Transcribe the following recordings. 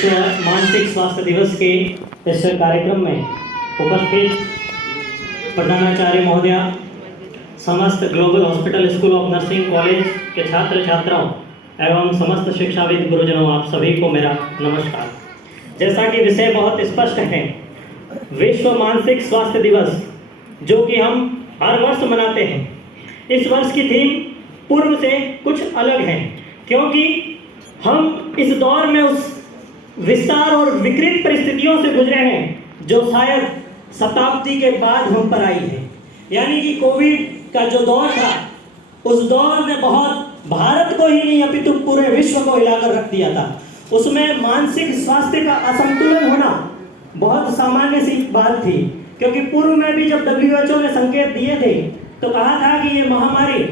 विश्व मानसिक स्वास्थ्य दिवस के इस कार्यक्रम में उपस्थित प्रधानाचार्य महोदय, समस्त global hospital school of nursing college के छात्र छात्राओं एवं समस्त शिक्षाविद गुरुजनों, आप सभी को मेरा नमस्कार। जैसा कि विषय बहुत स्पष्ट है, विश्व मानसिक स्वास्थ्य दिवस जो कि हम हर वर्ष मनाते हैं, इस वर्ष की थीम पूर्व से कुछ अलग है, क्योंकि हम इस दौर में उस विस्तार और विकृत परिस्थितियों से गुजरे हैं जो शायद शताब्दी के बाद हम पर आई है। यानी कि कोविड का जो दौर था, उस दौर ने बहुत भारत को ही नहीं अपितु पूरे विश्व को हिलाकर रख दिया था। उसमें मानसिक स्वास्थ्य का असंतुलन होना बहुत सामान्य सी बात थी, क्योंकि पूर्व में भी जब WHO ने संकेत दिए थे तो कहा था कि ये महामारी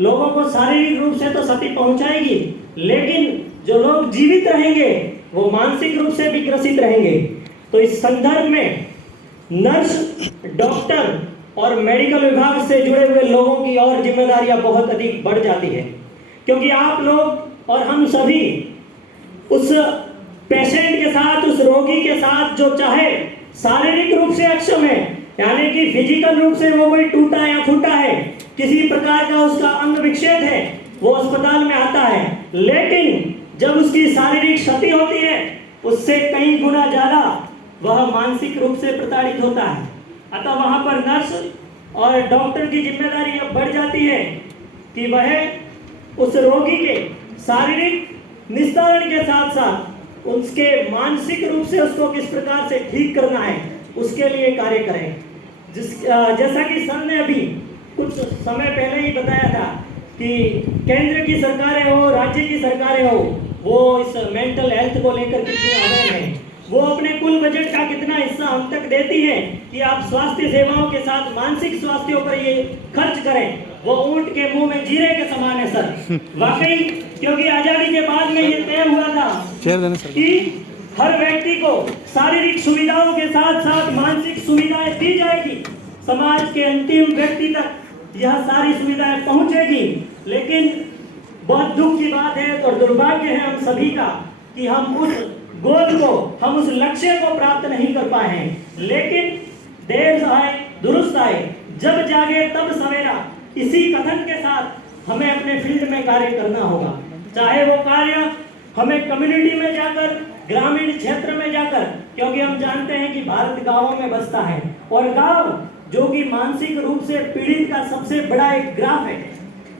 लोगों को शारीरिक रूप से तो क्षति पहुंचाएगी, लेकिन जो लोग जीवित रहेंगे वो मानसिक रूप से भी ग्रसित रहेंगे। तो इस संदर्भ में नर्स, डॉक्टर और मेडिकल विभाग से जुड़े हुए लोगों की और जिम्मेदारियां बहुत अधिक बढ़ जाती है, क्योंकि आप लोग और हम सभी उस पेशेंट के साथ, उस रोगी के साथ जो चाहे शारीरिक रूप से अक्षम है, यानी कि फिजिकल रूप से वो कोई टूटा या फूटा है, किसी प्रकार का उसका अंग विक्षेप है, वो अस्पताल में आता है, लेकिन जब उसकी शारीरिक क्षति होती है उससे कई गुना ज्यादा वह मानसिक रूप से प्रताड़ित होता है। अतः वहां पर नर्स और डॉक्टर की जिम्मेदारी अब बढ़ जाती है कि वह उस रोगी के शारीरिक निस्तारण के साथ साथ उसके मानसिक रूप से उसको किस प्रकार से ठीक करना है, उसके लिए कार्य करें। जैसा कि सर ने अभी कुछ समय पहले ही बताया था कि केंद्र की सरकारें हो, राज्य की सरकारें हो, वो इस मेंटल हेल्थ को लेकर कितनी अवेयर है, वो अपने कुल बजट का कितना हिस्सा हम तक देती है कि आप स्वास्थ्य सेवाओं के साथ मानसिक स्वास्थ्य पर ये खर्च करें। वो ऊंट के मुंह में जीरे के समान है सर, वाकई, क्योंकि आजादी के बाद में ये तय हुआ था कि हर व्यक्ति को शारीरिक सुविधाओं के साथ साथ मानसिक सुविधाएं दी जाएगी, समाज के अंतिम व्यक्ति तक यह सारी सुविधाएं पहुंचेगी। लेकिन बहुत दुख की बात है और दुर्भाग्य है हम सभी का कि हम उस गोल को, हम उस लक्ष्य को प्राप्त नहीं कर पाए हैं। लेकिन देर आए दुरुस्त आए, जब जागे तब सवेरा, इसी कथन के साथ हमें अपने फील्ड में कार्य करना होगा। चाहे वो कार्य हमें कम्युनिटी में जाकर, ग्रामीण क्षेत्र में जाकर, क्योंकि हम जानते हैं कि भारत गांवों में बसता है और गांव जो कि मानसिक रूप से पीड़ित का सबसे बड़ा एक ग्राफ है।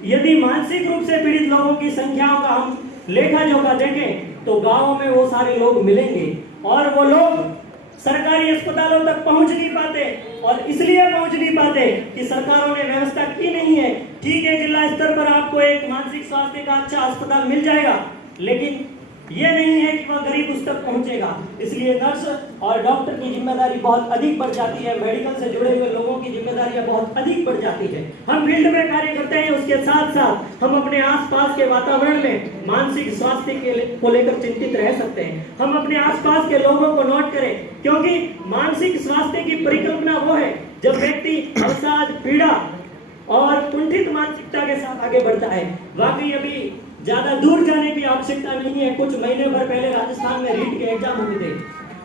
यदि मानसिक रूप से पीड़ित लोगों की संख्याओं का हम लेखा जोखा देखें तो गांवों में वो सारे लोग मिलेंगे और वो लोग सरकारी अस्पतालों तक पहुंच नहीं पाते, और इसलिए पहुंच नहीं पाते कि सरकारों ने व्यवस्था की नहीं है। ठीक है, जिला स्तर पर आपको एक मानसिक स्वास्थ्य का अच्छा अस्पताल मिल जाएगा, लेकिन ये नहीं है कि वह गरीब उस तक पहुंचेगा। इसलिए नर्स और डॉक्टर की जिम्मेदारी बहुत अधिक बढ़ जाती है, मेडिकल से जुड़े हुए लोगों की जिम्मेदारियां बहुत अधिक बढ़ जाती है। हम फील्ड में कार्य करते हैं, उसके साथ साथ हम अपने आसपास के वातावरण में मानसिक स्वास्थ्य को लेकर चिंतित रह सकते हैं। हम अपने आसपास के लोगों को नोट करें, क्योंकि मानसिक स्वास्थ्य की परिकल्पना वो है जब व्यक्ति अवसाद, पीड़ा और कुंठित मानसिकता के साथ आगे बढ़ता है। वाकई अभी ज्यादा दूर जाने की आवश्यकता नहीं है। कुछ महीने भर पहले राजस्थान में रीट के एग्जाम हुए थे।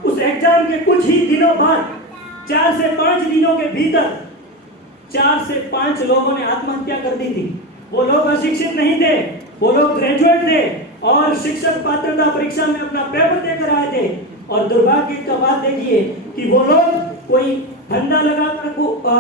उस एग्जाम के कुछ ही दिनों बाद 4 से 5 दिनों के भीतर 4 से 5 लोगों ने आत्महत्या कर दी थी। वो लोग अशिक्षित नहीं थे, वो लोग ग्रेजुएट थे और शिक्षक पात्रता परीक्षा में अपना पेपर देकर आए थे। और दुर्भाग्य का बात देखिए कि वो लोग, कोई डंडा लगाकर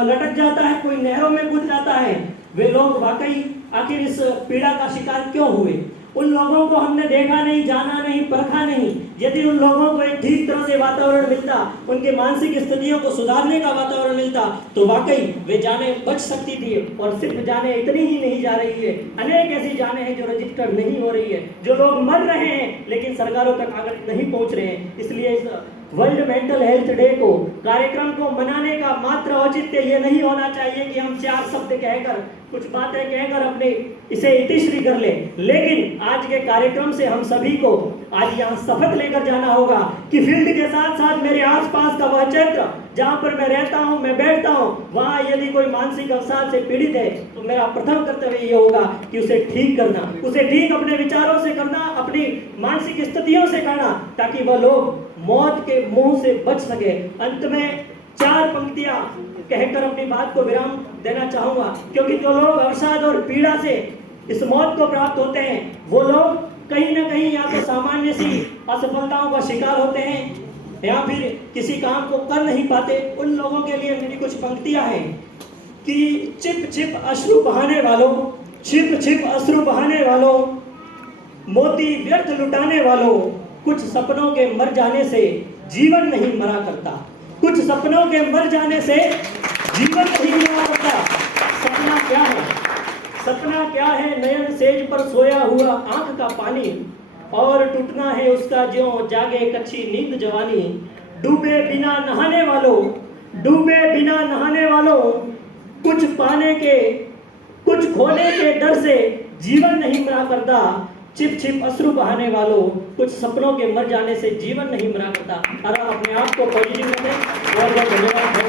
लटक जाता है, कोई नहरों में कूद जाता है। वे लोग वाकई आखिर इस पीड़ा का शिकार क्यों हुए? उन लोगों को हमने देखा नहीं, जाना नहीं, परखा नहीं। यदि उन लोगों को एक ठीक तरह से वातावरण मिलता, उनके मानसिक स्थितियों को सुधारने का वातावरण मिलता, तो वाकई वे जाने बच सकती थी। और सिर्फ जाने इतनी ही नहीं जा रही है, अनेक ऐसी जाने हैं जो रजिस्टर नहीं हो रही है, जो लोग मर रहे हैं लेकिन सरकारों तक आगे नहीं पहुंच रहे हैं। इसलिए इस वर्ल्ड मेंटल हेल्थ डे को, कार्यक्रम को मनाने का मात्र औचित्य ये नहीं होना चाहिए कि हम 4 शब्द कहकर, कुछ बातें कहकर अपने इसे इतिश्री कर ले। लेकिन आज के कार्यक्रम से हम सभी को आज यहाँ शपथ लेकर जाना होगा कि फील्ड के साथ साथ मेरे आसपास का वह क्षेत्र जहाँ पर मैं रहता हूँ, मैं बैठता हूँ, वहाँ यदि कोई मानसिक अवसाद से पीड़ित है तो मेरा प्रथम कर्तव्य ये होगा कि उसे ठीक करना, उसे ठीक अपने विचारों से करना, अपनी मानसिक स्थितियों से करना, ताकि वह लोग मौत के मुंह से बच सके। अंत में 4 पंक्तियां कहकर अपनी बात को विराम देना चाहूंगा, क्योंकि जो लोग अवसाद और पीड़ा से इस मौत को प्राप्त होते हैं वो लोग कहीं ना कहीं या तो सामान्य सी असफलताओं का शिकार होते हैं या फिर किसी काम को कर नहीं पाते। उन लोगों के लिए मेरी कुछ पंक्तियां हैं कि छिप छिप अश्रु बहाने वालों, छिप छिप अश्रु बहाने वालों, मोती व्यर्थ लुटाने वालों, कुछ सपनों के मर जाने से जीवन नहीं मरा करता, कुछ सपनों के मर जाने से जीवन नहीं मरा करता। सपना क्या है? सपना क्या है? नयन सेज पर सोया हुआ आंख का पानी, और टूटना है उसका ज्यों जागे कच्ची नींद जवानी। डूबे बिना नहाने वालों, डूबे बिना नहाने वालों, कुछ पाने के, कुछ खोने के डर से जीवन नहीं मरा करता। छिप छिप अश्रु बहाने वालों, कुछ सपनों के मर जाने से जीवन नहीं मरा करता। और अपने आप को पॉजिटिव रखें। बहुत बहुत धन्यवाद।